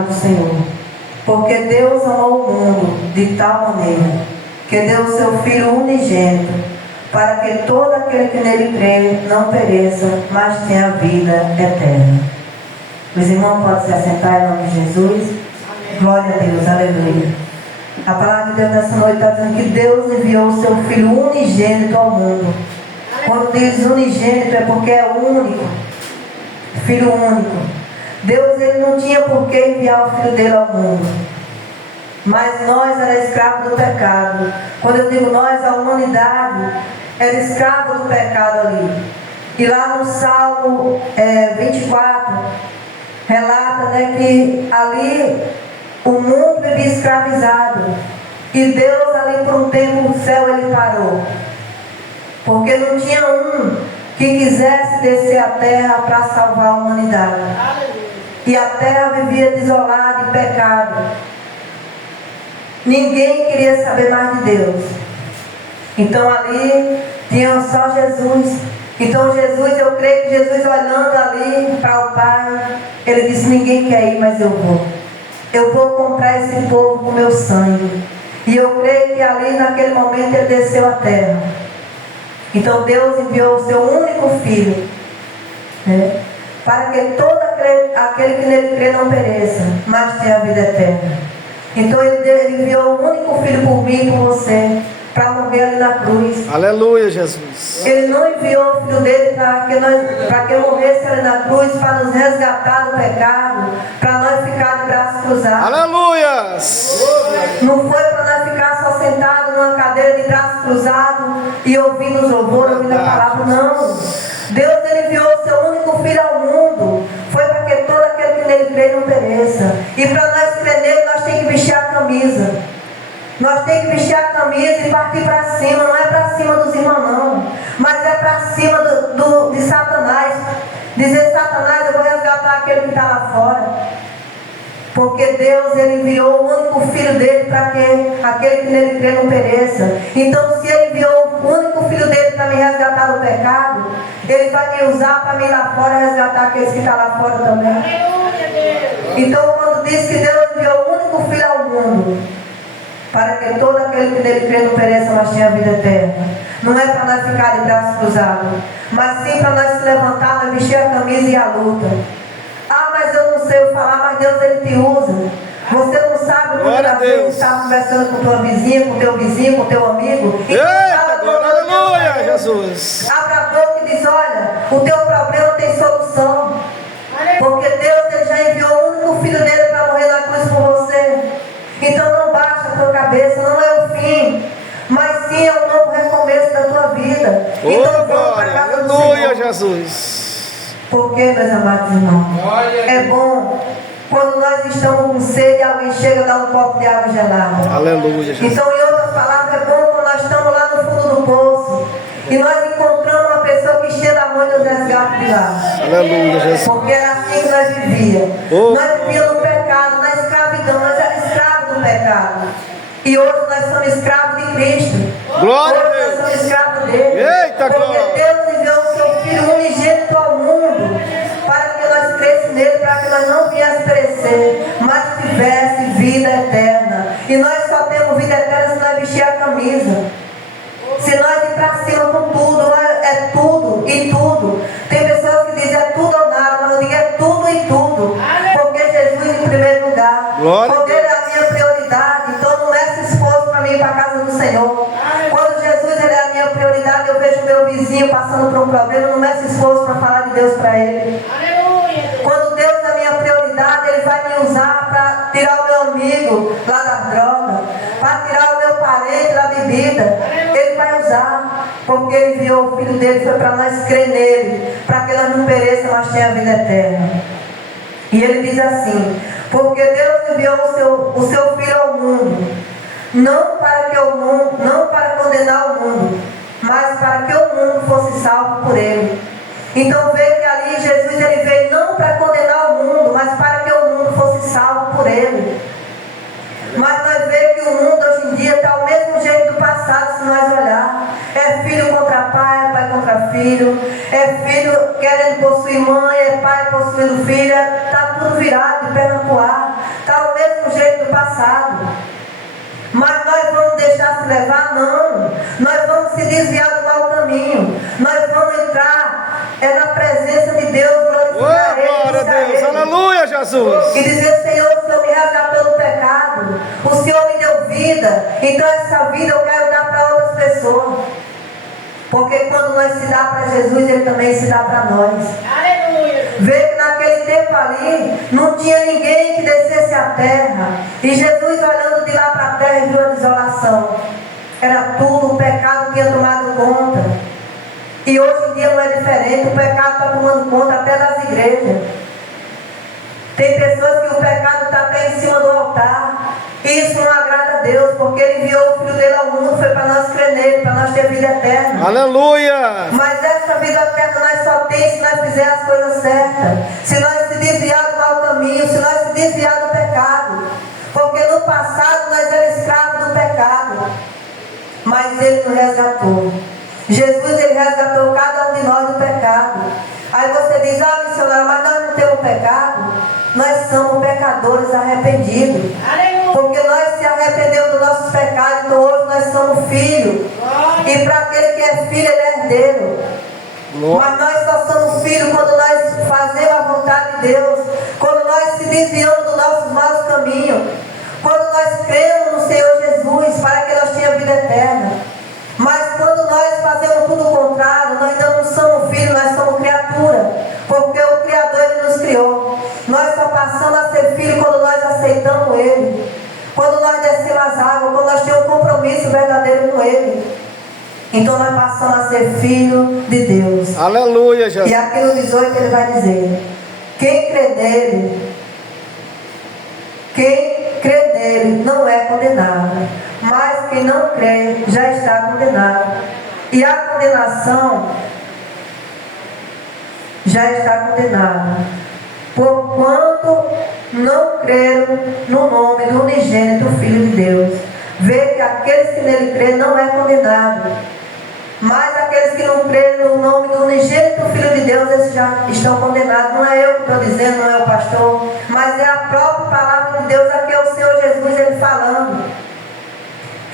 do Senhor. Porque Deus amou o mundo de tal maneira que deu o seu Filho unigênito, para que todo aquele que nele crê não pereça, mas tenha vida eterna. Meus irmãos, podem se assentar em nome de Jesus. Amém. Glória a Deus, aleluia. A palavra de Deus nessa noite está dizendo que Deus enviou o seu Filho unigênito ao mundo. Quando diz unigênito é porque é único, Filho único. Deus, ele não tinha por que enviar o Filho dele ao mundo, mas nós era escravo do pecado. Quando eu digo nós, a humanidade era escrava do pecado ali. E lá no Salmo 24 relata, que ali o mundo vivia escravizado, e Deus ali por um tempo o céu ele parou, porque não tinha um que quisesse descer à terra para salvar a humanidade. E a terra vivia desolada em pecado. Ninguém queria saber mais de Deus. Então ali tinha só Jesus. Então Jesus, eu creio que Jesus olhando ali para o Pai, ele disse: ninguém quer ir, mas eu vou. Eu vou comprar esse povo com meu sangue. E eu creio que ali naquele momento ele desceu à terra. Então Deus enviou o seu único Filho, para que todo aquele que nele crê não pereça, mas tenha a vida eterna. Então ele enviou o único Filho por mim e por você, para morrer ali na cruz. Aleluia, Jesus. Ele não enviou o Filho dele para que eu morresse ali na cruz, para nos resgatar do pecado, para nós ficar de braços cruzados. Aleluia. Não foi para nós ficar só sentado numa cadeira de braços cruzados e ouvindo os louvores, ouvindo a palavra. Não. Deus, ele enviou o seu único Filho ao mundo. Foi para que todo aquele que nele crê não pereça. E para nós crer nele, nós temos que vestir a camisa. Nós temos que vestir a camisa e partir para cima. Não é para cima dos irmãos, não, mas é para cima de Satanás. Dizer: Satanás, eu vou resgatar aquele que está lá fora. Porque Deus, ele enviou o único Filho dele para que aquele que nele crê não pereça. Então, se ele enviou o único Filho dele para me resgatar do pecado, ele vai me usar para me ir lá fora resgatar aqueles que estão lá fora também. Então, quando diz que Deus enviou o único Filho ao mundo, para que todo aquele que nele crê não pereça, mas tenha a vida eterna, não é para nós ficar de braços cruzados, mas sim para nós se levantar, nós vestir a camisa e a luta. Ah, mas eu não sei falar, mas Deus, ele te usa. Você não sabe quando você está conversando com tua vizinha, com teu vizinho, com teu amigo. Eita, glória, aleluia, Jesus. Abre a boca e diz: olha, o teu problema tem solução. Porque Deus, ele já enviou o único Filho dele para morrer na cruz por você. Então não baixa a tua cabeça, não é o fim, mas sim é um novo recomeço da tua vida. Então vamos para a casa do Senhor. Aleluia, Jesus. Porque, meus amados irmãos, é bom quando nós estamos com sede e alguém chega e dá um copo de água gelada. Aleluia, Jesus. Então, em outras palavras, é bom quando nós estamos lá no fundo do poço e nós encontramos uma pessoa que estende a mão e nos resgata de lá. Aleluia, Jesus. Porque era assim que nós vivíamos. Nós vivíamos no pecado, na escravidão. Nós éramos escravos do pecado. E hoje nós somos escravos de Cristo. Glória a Deus. Hoje nós somos escravos dele. Eita, porque glória. Deus enviou o seu Filho unigênito ao mundo, para que nós crescêssemos nele, para que nós não viéssemos perecer, mas tivesse vida eterna. E nós só temos vida eterna se nós vestir a camisa. Se nós ir para cima com tudo, é tudo e tudo. Tem pessoas que dizem: é tudo ou nada, mas eu digo: é tudo e tudo. Porque Jesus em primeiro lugar. Glória. Porque ele é a minha prioridade. Então não é esse esforço para mim ir para a casa do Senhor. Quando Jesus, ele é a minha prioridade, eu vejo meu vizinho passando por um problema, não é esse esforço para falar de Deus para ele. Quando Deus é a minha prioridade, ele vai me usar para tirar o meu amigo lá da droga, para tirar o meu parente da bebida. Ele vai usar, porque ele enviou o Filho dele, foi para nós crer nele, para que nós não pereçamos, mas tenha a vida eterna. E ele diz assim: porque Deus enviou o seu Filho ao mundo, não para condenar o mundo, mas para que o mundo fosse salvo por ele. Então veja que ali Jesus, ele veio não para condenar o mundo, mas para que o mundo fosse salvo por ele. Mas nós vemos que o mundo hoje em dia está ao mesmo jeito do passado, se nós olhar. É filho contra pai, é pai contra filho, é filho querendo possuir mãe, é pai possuindo filha, está tudo virado de perna pro ar. passado. Mas nós vamos deixar se levar? Não. Nós vamos se desviar do mau caminho. Nós vamos entrar na presença de Deus, glorificar Ele, Glória a Deus, aleluia, Jesus. e dizer: Senhor, o Senhor me resgatou do pecado, o Senhor me deu vida, então essa vida eu quero dar para outras pessoas. Porque quando nós se dá para Jesus, Ele também se dá para nós. Aleluia. Vê que naquele tempo ali não tinha ninguém que descesse à terra. E Jesus, olhando de lá para a terra, viu a desolação. Era tudo, o pecado tinha tomado conta. E hoje em dia não é diferente, o pecado está tomando conta até das igrejas. Tem pessoas que o pecado está até em cima do altar. E isso não agrada a Deus, porque Ele enviou o Filho dele ao mundo, foi para nós crer nele, para nós ter vida eterna. Aleluia. Mas essa vida eterna nós só tem se nós fizermos as coisas certas. Se nós se desviar do mau caminho, se nós se desviar do pecado. Porque no passado nós éramos escravos do pecado. Mas Ele nos resgatou. Jesus, Ele resgatou cada um de nós do pecado. Aí você diz: ah, missionário, mas nós não temos pecado. Nós somos pecadores arrependidos. Porque nós se arrependemos dos nossos pecados, então hoje nós somos filhos. E para aquele que é filho, ele é herdeiro. Mas nós só somos filhos quando nós fazemos a vontade de Deus, quando nós se desviamos dos nossos maus caminhos, quando nós cremos no Senhor Jesus para que nós tenhamos vida eterna. Mas quando nós fazemos tudo o contrário, nós ainda não somos filhos, nós somos criatura, porque o Criador, Ele nos criou. Nós só passamos a ser filhos quando nós aceitamos Ele, quando nós descemos as águas, quando nós temos um compromisso verdadeiro com Ele. Então nós passamos a ser filho de Deus. Aleluia, Jesus. E aqui no 18 ele vai dizer: quem crê nele não é condenado, mas quem não crê já está condenado. E a condenação já está condenada, porquanto não creram no nome do unigênito Filho de Deus. Vê que aqueles que nele crêem não é condenado, mas aqueles que não creem no nome do unigênito Filho de Deus, esses já estão condenados. Não é eu que estou dizendo, não é o pastor, mas é a própria palavra de Deus. Aqui é o Senhor Jesus, Ele falando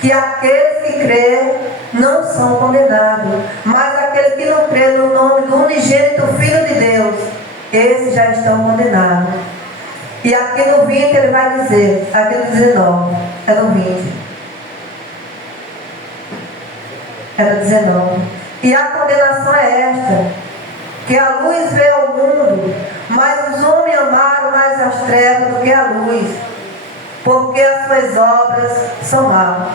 que aqueles que creem não são condenados, mas aqueles que não creem no nome do unigênito Filho de Deus, esses já estão condenados. E aqui no 20 ele vai dizer, aqui no 19, é no 20. Era 19. E a condenação é esta: que a luz veio ao mundo, mas os homens amaram mais as trevas do que a luz, porque as suas obras são más.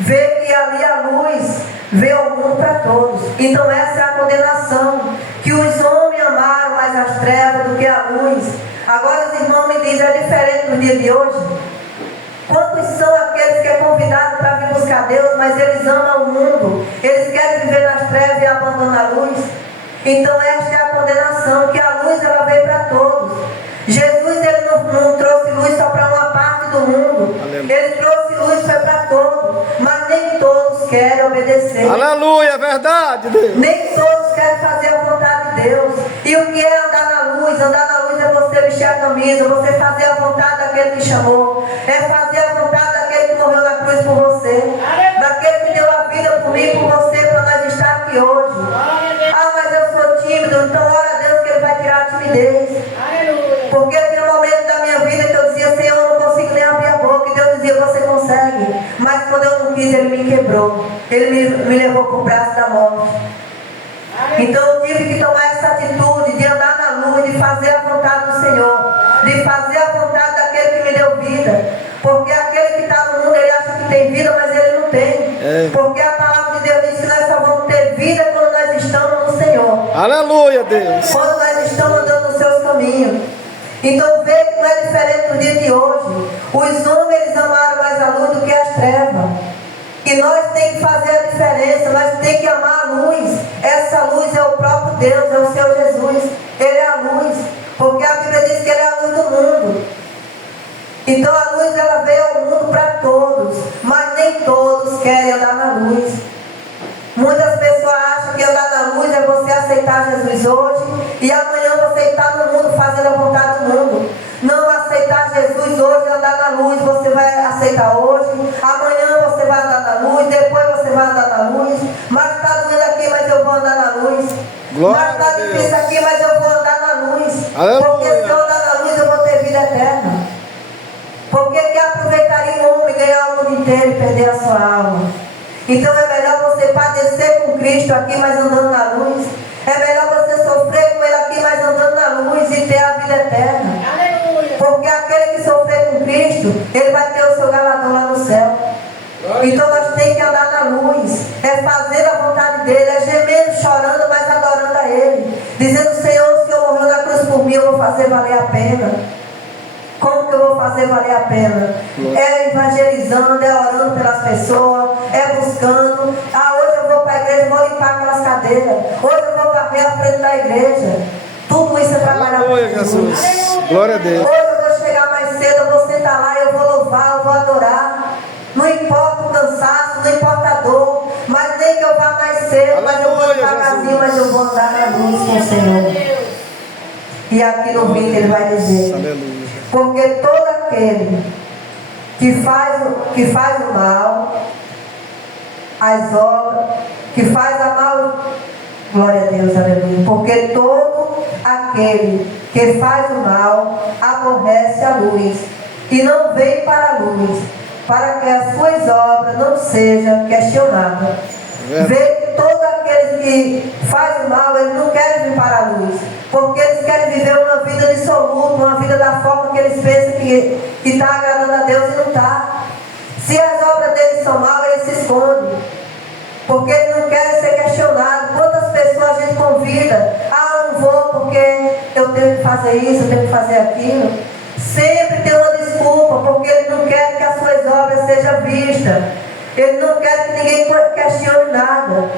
Vê que ali a luz veio ao mundo para todos. Então essa é a condenação, que os homens amaram mais as trevas do que a luz. Agora os irmãos me dizem: é diferente no dia de hoje? Quantos são aqueles que é convidado para vir buscar Deus, mas eles amam o mundo, eles querem viver nas trevas e abandonam a luz? Então esta é a condenação, que a luz ela veio para todos. Jesus, ele não trouxe luz só para uma parte do mundo. Ele trouxe luz para todos, mas nem todos querem obedecer. Aleluia, verdade, Deus. Nem todos querem fazer a vontade de Deus. E o que é andar na luz? Andar na luz é você vestir a camisa, você fazer a vontade daquele que chamou, é fazer a vontade daquele que morreu na cruz por você, daquele que deu a vida por mim e por você, para nós estar aqui hoje. Ah, mas eu sou tímido, então ora a Deus que Ele vai tirar a timidez. Porque tem um momento da minha vida que eu dizia: Senhor, eu não consigo nem abrir a boca. E Deus dizia: você consegue. Mas quando eu não quis, Ele me quebrou. Ele me levou para o braço da morte. Então eu tive que tomar essa atitude de andar na luz, de fazer a vontade do Senhor, de fazer a vontade daquele que me deu vida. Porque aquele que está no mundo, ele acha que tem vida, mas ele não tem. Porque a palavra de Deus diz que nós só vamos ter vida quando nós estamos no Senhor. Aleluia, Deus. Quando nós estamos andando nos seus caminhos. Então vê que não é diferente do dia de hoje. Os homens, eles amaram mais a luz do que as trevas. E nós temos que fazer a diferença, nós temos que amar a luz. Essa luz é o próprio Deus, é o Senhor Jesus. Ele é a luz, porque a Bíblia diz que Ele é a luz do mundo. Então a luz ela veio ao mundo para todos, mas nem todos querem andar na luz. Muitas pessoas acham que andar na luz é você aceitar Jesus hoje e amanhã você está no mundo fazendo a vontade do mundo. Não aceitar Jesus hoje e andar na luz, você vai está hoje, amanhã você vai andar na luz, depois você vai andar na luz, mas está doendo aqui, mas eu vou andar na luz. Glória Mas está a Deus. difícil aqui, mas eu vou andar na luz. Aleluia. Porque se eu andar na luz, eu vou ter vida eterna. Porque que aproveitaria um homem ganhar o mundo inteiro e perder a sua alma? Então é melhor você padecer com Cristo aqui, mas andando na luz. É melhor você sofrer com Ele aqui, mas andando na luz e ter a vida eterna. Aleluia. Porque aquele que sofrer com Cristo, ele vai ter o seu galardão lá no céu. Então nós temos que andar na luz, é fazer a vontade dele, é gemendo, chorando, mas adorando a Ele, dizendo: Senhor, o Senhor morreu na cruz por mim, eu vou fazer valer a pena. Como que eu vou fazer valer a pena? É evangelizando, é orando pelas pessoas, é buscando. Ah, hoje eu vou para a igreja, vou limpar aquelas cadeiras, hoje eu vou varrer a frente da igreja. Tudo isso é trabalhar com Aleluia, Jesus. Jesus. Glória a Deus. Hoje eu vou chegar mais cedo, eu vou sentar lá, eu vou louvar, eu vou adorar. Não importa o cansaço, não importa a dor, mas nem que eu vá mais cedo, mas eu vou Aleluia, devagarzinho, Jesus. mas eu vou andar na luz com o Senhor. E aqui no 20 ele vai dizer: Aleluia. porque todo aquele que faz o mal, as obras, que faz a mal, glória a Deus, aleluia. Porque todo aquele que faz o mal aborrece a luz e não vem para a luz, para que as suas obras não sejam questionadas. Vê que todos aqueles que fazem o mal, eles não querem vir para a luz, porque eles querem viver uma vida dissoluta, uma vida da forma que eles pensam que está agradando a Deus e não está. Se as obras deles são mal, eles se escondem, porque eles não querem ser questionados. Quantas pessoas a gente convida: ah, eu não vou porque eu tenho que fazer isso, eu tenho que fazer aquilo. Sempre tem uma desculpa, porque eles não querem que as suas obras sejam vistas. Eles não querem que ninguém questione nada.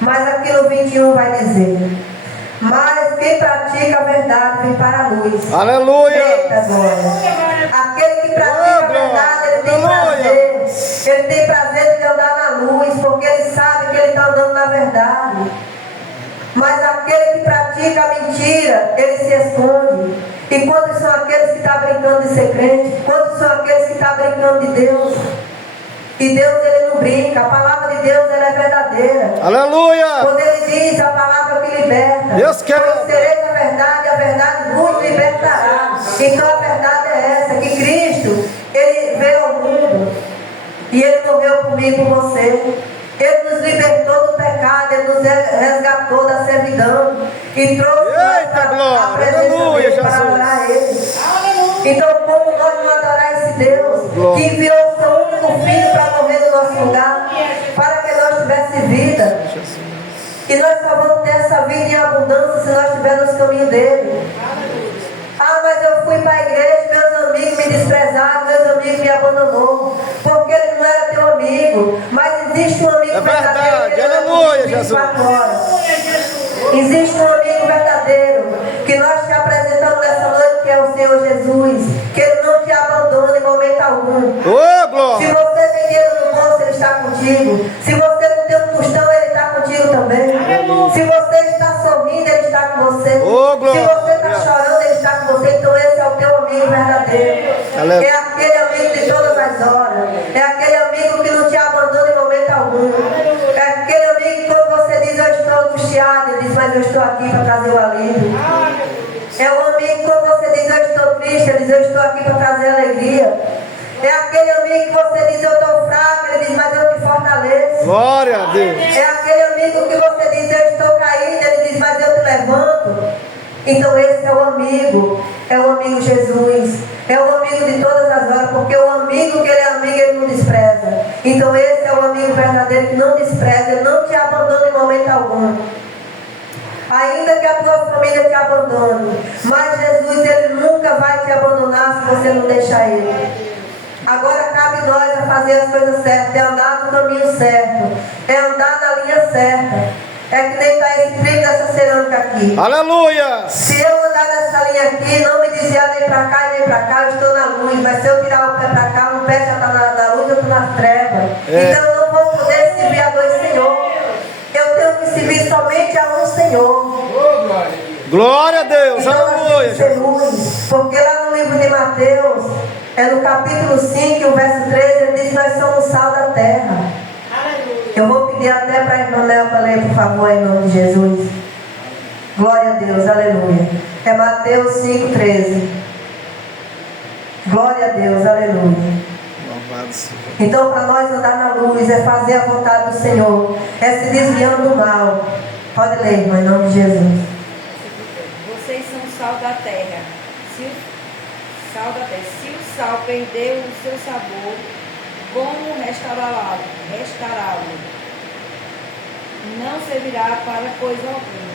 Mas aqui no 21 vai dizer: mas quem pratica a verdade vem para a luz. Aleluia. Eita, glória. Aquele que pratica a verdade, ele tem Aleluia. prazer. Ele tem prazer de andar na luz, porque ele sabe que ele está andando na verdade. Mas aquele que pratica a mentira, ele se esconde. E quantos são aqueles que estão brincando de ser crente? Quantos são aqueles que estão brincando de Deus? E Deus, ele não brinca. A palavra de Deus, ela é verdadeira. Aleluia. Quando ele diz a palavra que liberta, Deus quer. conhecereis a verdade vos libertará. Então a verdade é essa: que Cristo, ele veio ao mundo e ele morreu por mim e por você. Ele nos libertou do pecado, ele nos resgatou da servidão e trouxe a presença dele para adorar a ele. Então, como nós não adorar esse Deus que enviou o seu único filho para morrer no nosso lugar, para que nós tivéssemos vida? E nós só vamos ter essa vida em abundância se nós estivermos no caminho dele. Ah, mas eu fui para a igreja, meus amigos me desprezaram, meus amigos me abandonou, porque ele não era teu amigo. Mas existe um amigo verdadeiro que aleluia, Jesus. Existe um amigo verdadeiro que nós te apresentamos nessa noite, que é o Senhor Jesus, que ele não te abandona em momento algum. Oh, glória. Se você tem dinheiro no bolso, ele está contigo. Se você não tem um tostão, ele está contigo também. Se você está sorrindo, ele está com você. Oh, glória. Se você está chorando, ele está com você. Então esse é o teu amigo verdadeiro. Aleluia. É aquele amigo de todas as horas. É aquele amigo que não te abandona em momento algum. É aquele amigo que quando você diz: eu estou angustiado, ele diz: mas eu estou aqui para trazer o alívio. É o amigo que quando você diz: eu estou triste, ele diz: eu estou aqui para trazer alegria. É aquele amigo que você diz: eu estou fraco, ele diz: mas eu te fortaleço. Glória a Deus. É aquele amigo que você diz: eu estou caído, ele diz: mas eu te levanto. Então esse é o amigo Jesus. É o amigo de todas as horas, porque o amigo que ele é amigo, ele não despreza. Então esse é o amigo verdadeiro que não despreza, ele não te abandona em momento algum. Ainda que a tua família te abandone, mas Jesus, ele nunca vai te abandonar se você não deixar ele. Agora cabe nós a fazer as coisas certas, é andar no caminho certo, é andar na linha certa. É que nem está esse trilho dessa cerâmica aqui. Aleluia. Se eu andar nessa linha aqui, não me desviar nem para cá e nem para cá, eu estou na luz. Mas se eu tirar o pé para cá, o pé já está na luz, eu estou nas trevas. Então eu não vou poder servir a dois senhores. Eu tenho que servir somente a um Senhor. Glória a Deus. Então nós temos Aleluia. que ser luz, porque lá no livro de Mateus, É no capítulo 5, o verso 13, ele diz: nós somos sal da terra. Eu vou pedir até para a irmã Nelka ler, por favor, em nome de Jesus. Glória a Deus, aleluia. É Mateus 5,13. Glória a Deus, aleluia. Então, para nós andar na luz, é fazer a vontade do Senhor, é se desviando do mal. Pode ler, irmã, em nome de Jesus. Vocês são sal da terra. Se o sal perder o seu sabor, como restaurá-lo? Não servirá para coisa alguma,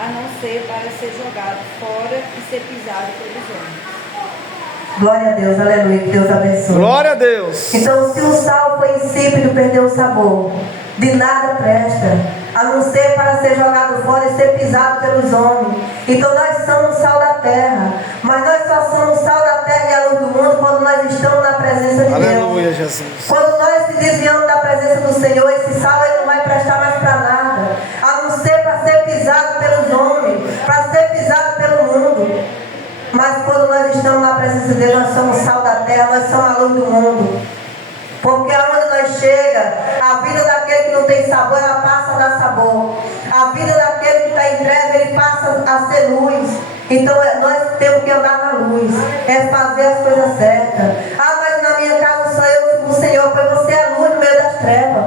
a não ser para ser jogado fora e ser pisado pelos homens. Glória a Deus, aleluia, que Deus abençoe. Glória a Deus. Então, se o sal foi insípido, perdeu o sabor, de nada presta, a não ser para ser jogado fora e ser pisado pelos homens. Então nós somos sal da terra, mas nós só somos sal da terra e a luz do mundo quando nós estamos na presença de Deus. Aleluia, Jesus. Quando nós se desviamos da presença do Senhor, esse sal ele não vai prestar mais para nada, a não ser para ser pisado pelos homens, para ser pisado pelo mundo. Mas quando nós estamos na presença de Deus, nós somos sal da terra, nós somos a luz do mundo. Porque aonde nós chega, a vida daquele que não tem sabor, ela passa a dar sabor. A vida daquele que está em trevas, ele passa a ser luz. Então nós temos que andar na luz, é fazer as coisas certas. Ah, mas na minha casa sou eu, o Senhor, pois você é a luz no meio das trevas.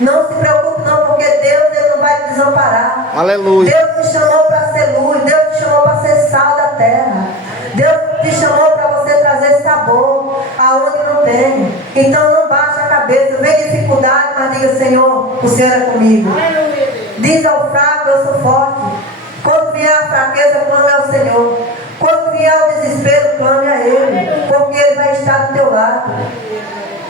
Não se preocupe não, porque Deus ele não vai te desamparar. Aleluia. Deus te chamou para ser luz, Deus te chamou para ser sal da terra. Deus te chamou para você trazer sabor aonde não tem. Então não baixe a cabeça, vem dificuldade, mas diga: Senhor, o Senhor é comigo. Diz ao fraco: eu sou forte. Quando vier a fraqueza, clame ao Senhor. Quando vier o desespero, clame a Ele, porque Ele vai estar do teu lado.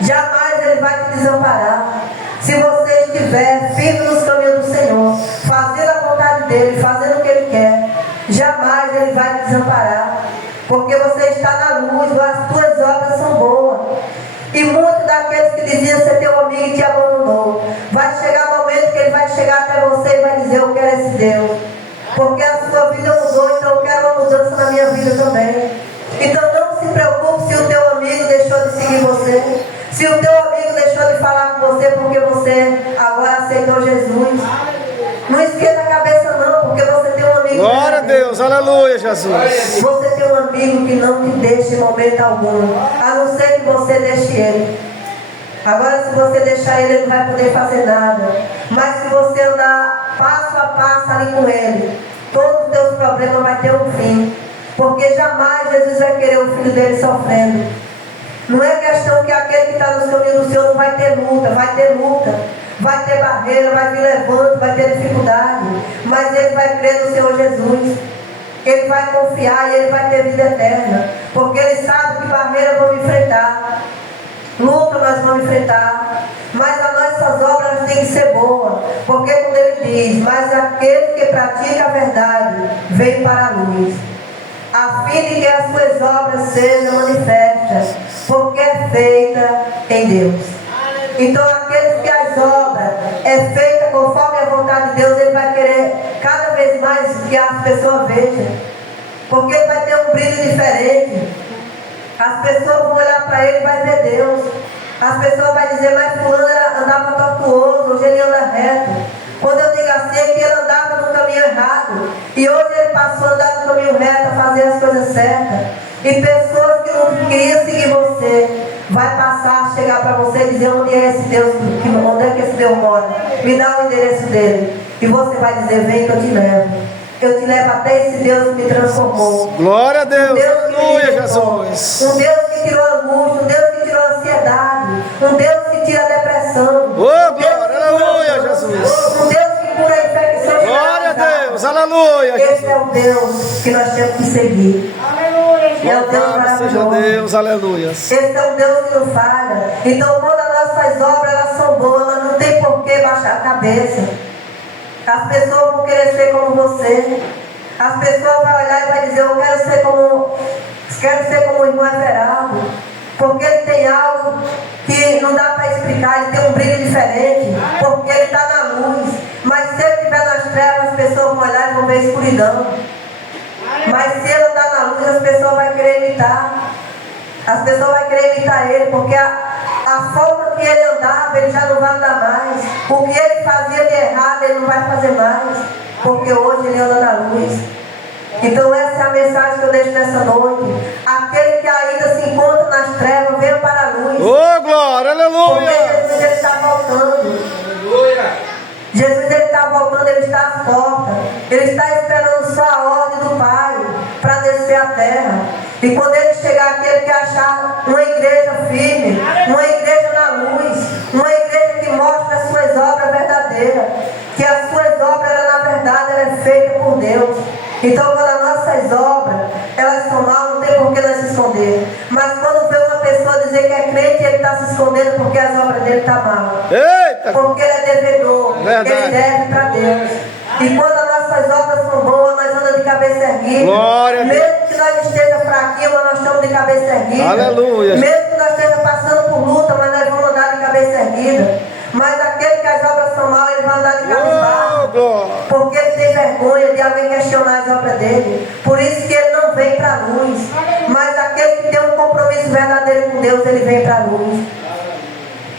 Jamais Ele vai te desamparar. Se você estiver firme nos caminhos do Senhor, fazendo a vontade dEle, fazendo o que Ele quer, jamais Ele vai te desamparar. Porque você está na luz, as tuas obras são boas. E muitos daqueles que diziam ser teu amigo e te abandonou, vai chegar o momento que ele vai chegar até você e vai dizer: eu quero esse Deus. Porque a sua vida mudou, então eu quero uma mudança na minha vida também. Então não se preocupe se o teu amigo deixou de seguir você, se o teu amigo deixou de falar com você porque você agora aceitou Jesus. Não esquenta a cabeça não, porque você tem um amigo. Glória a Deus, aleluia, Jesus. Você tem um amigo que não te deixa em momento algum, a não ser que você deixe ele. Agora, se você deixar ele, ele não vai poder fazer nada. Mas se você andar passo a passo ali com ele, todos os teus problemas vão ter um fim. Porque jamais Jesus vai querer o filho dele sofrendo. Não é questão que aquele que está nos caminhos do Senhor não vai ter luta, vai ter luta. Vai ter barreira, vai vir levante, vai ter dificuldade. Mas ele vai crer no Senhor Jesus. Ele vai confiar e ele vai ter vida eterna. Porque ele sabe que barreira vão enfrentar. Luta nós vamos enfrentar. Mas as nossas obras têm que ser boas. Porque quando ele diz: mas aquele que pratica a verdade vem para a luz, a fim de que as suas obras sejam manifestas, porque é feita em Deus. Então aqueles que as obras é feita conforme a vontade de Deus, ele vai querer cada vez mais que as pessoas vejam. Porque ele vai ter um brilho diferente. As pessoas vão olhar para ele e vai ver Deus. As pessoas vão dizer: mas fulano andava tortuoso, hoje ele anda reto. Quando eu digo assim, é que ele andava no caminho errado. E hoje ele passou a andar no caminho reto, a fazer as coisas certas. E pessoas que não queriam seguir você, vai passar a chegar para você e dizer: onde é esse Deus? Onde é que esse Deus mora? Me dá o endereço dele. E você vai dizer: vem que eu te levo. Eu te levo até esse Deus que me transformou. Glória a Deus, Deus aleluia, Jesus. Um Deus que tirou a angústia, um Deus que tirou a ansiedade, um Deus que tira a depressão. Oh, glória, aleluia, Jesus. Um Deus que cura a infecção. Glória a Deus, aleluia, Jesus. Esse é o Deus que nós temos que seguir. É o Deus Louvado seja maravilhoso. Deus, aleluia. Esse é um Deus que não falha. Então, quando as nossas obras elas são boas, elas não tem por que baixar a cabeça. As pessoas vão querer ser como você. As pessoas vão olhar e vai dizer: eu quero ser como o irmão Everaldo. Porque ele tem algo que não dá para explicar, ele tem um brilho diferente. Porque ele está na luz. Mas se ele estiver nas trevas, as pessoas vão olhar e vão ver escuridão. Mas se ele andar na luz, as pessoas vão querer imitar. As pessoas vão querer imitar ele, porque a forma que ele andava, ele já não vai andar mais. O que ele fazia de errado, ele não vai fazer mais. Porque hoje ele anda na luz. Então essa é a mensagem que eu deixo nessa noite. Aquele que ainda se encontra nas trevas, venha para a luz. Oh, glória, Porque aleluia. Jesus ele está voltando. Jesus ele está voltando, ele está às portas. Ele está esperando só a ordem do Pai para descer à terra. E quando ele chegar aqui, ele quer achar uma igreja firme, uma igreja na luz, uma igreja que mostre as suas obras verdadeiras. Que as suas obras, na verdade, ela é feita por Deus. Então, quando as nossas obras, elas são mal, não tem por que nós se esconder. Mas quando vê uma pessoa dizer que é crente, ele está se escondendo porque as obras dele estão mal. Eita. Porque ele é devedor, Verdade. ele deve para Deus. E quando as nossas obras são boas, nós andamos de cabeça erguida. Glória a Deus. Mesmo que nós estejamos fraquinhos, mas nós estamos de cabeça erguida. Aleluia. Mesmo que nós estejamos passando por luta, mas nós vamos andar de cabeça erguida. Mas aquele que as obras são mal, ele vai andar de cabeça Oh, baixa. glória. Porque ele tem vergonha de alguém questionar as obras dele. Por isso que ele não vem para a luz. Mas aquele que tem um compromisso verdadeiro com Deus, ele vem para a luz.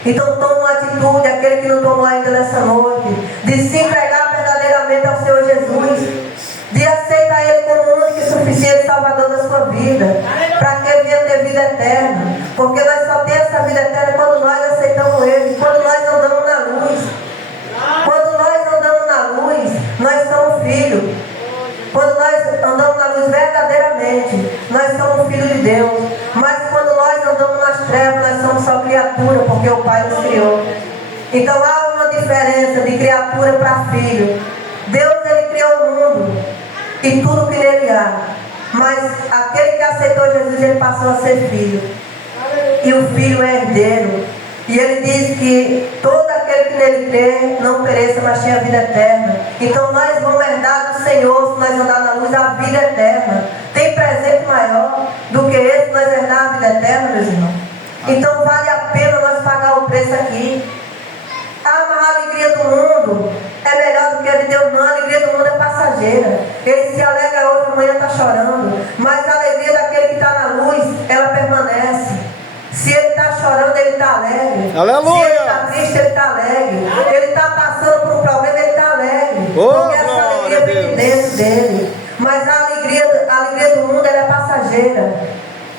Então toma uma atitude, aquele que não tomou ainda nessa noite, de se entregar verdadeiramente ao Senhor Jesus, de aceitar Ele como o único e suficiente Salvador da sua vida, para que venha ter vida eterna. Porque nós só temos essa vida eterna quando nós aceitamos Ele, quando nós andamos na luz. Quando nós andamos na luz, nós somos filhos. Quando nós andamos na luz verdadeiramente, nós somos filhos de Deus. Mas quando nós andamos nas trevas, nós somos só criatura, porque o Pai nos criou. Então há uma diferença de criatura para filho. Deus ele criou o mundo e tudo que nele há. Mas aquele que aceitou Jesus, ele passou a ser filho. E o filho é herdeiro. E ele diz que todo aquele que nele crê não pereça, mas tenha vida eterna. Então nós vamos herdar do Senhor, se nós andar na luz, a vida eterna. Tem presente maior do que esse, nós herdar a vida eterna, meus irmãos. Então vale a pena nós pagar o preço aqui. Ah, mas a alegria do mundo é melhor do que a de Deus. Não, a alegria do mundo é passageira. Ele se alegra hoje, amanhã está chorando. Mas a alegria daquele que está na luz, ela permanece. Se ele está chorando, ele está alegre. Aleluia. Se ele está triste, ele está alegre. Ele está passando por um problema, ele está alegre. Oh, porque essa alegria vem dentro dele. Mas a alegria do mundo ela é passageira.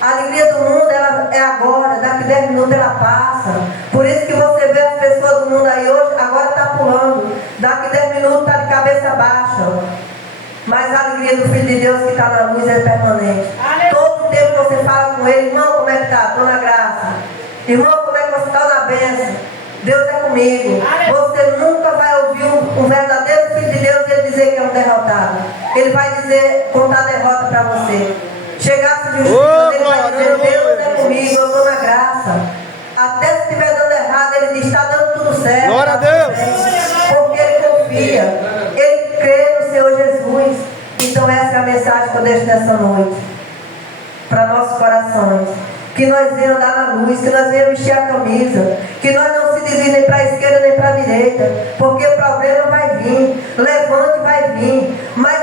A alegria do mundo ela é agora, daqui 10 minutos ela passa. Por isso que você vê as pessoas do mundo aí hoje, agora está pulando. Daqui 10 minutos está de cabeça baixa. Mas a alegria do Filho de Deus que está na luz é permanente. Todo tempo que você fala com ele, irmão, como é que está? Estou na graça. Irmão, como é que você está? Na bênção. Deus é comigo. Você nunca vai ouvir um verdadeiro Filho de Deus ele dizer que é um derrotado. Ele vai dizer, contar derrota para você. Chegasse de justiça, ele vai dizer, Deus é comigo, eu estou na graça. Até se estiver dando errado, ele diz, está dando tudo certo. Glória a Deus. Porque ele confia. Ele crê no Senhor Jesus. Então essa é a mensagem que eu deixo nessa noite. Para nossos corações. Que nós venhamos andar na luz, que nós venhamos vestir a camisa. Que nós não se desviem nem para a esquerda nem para a direita. Porque o problema vai vir. Levante vai vir. Mas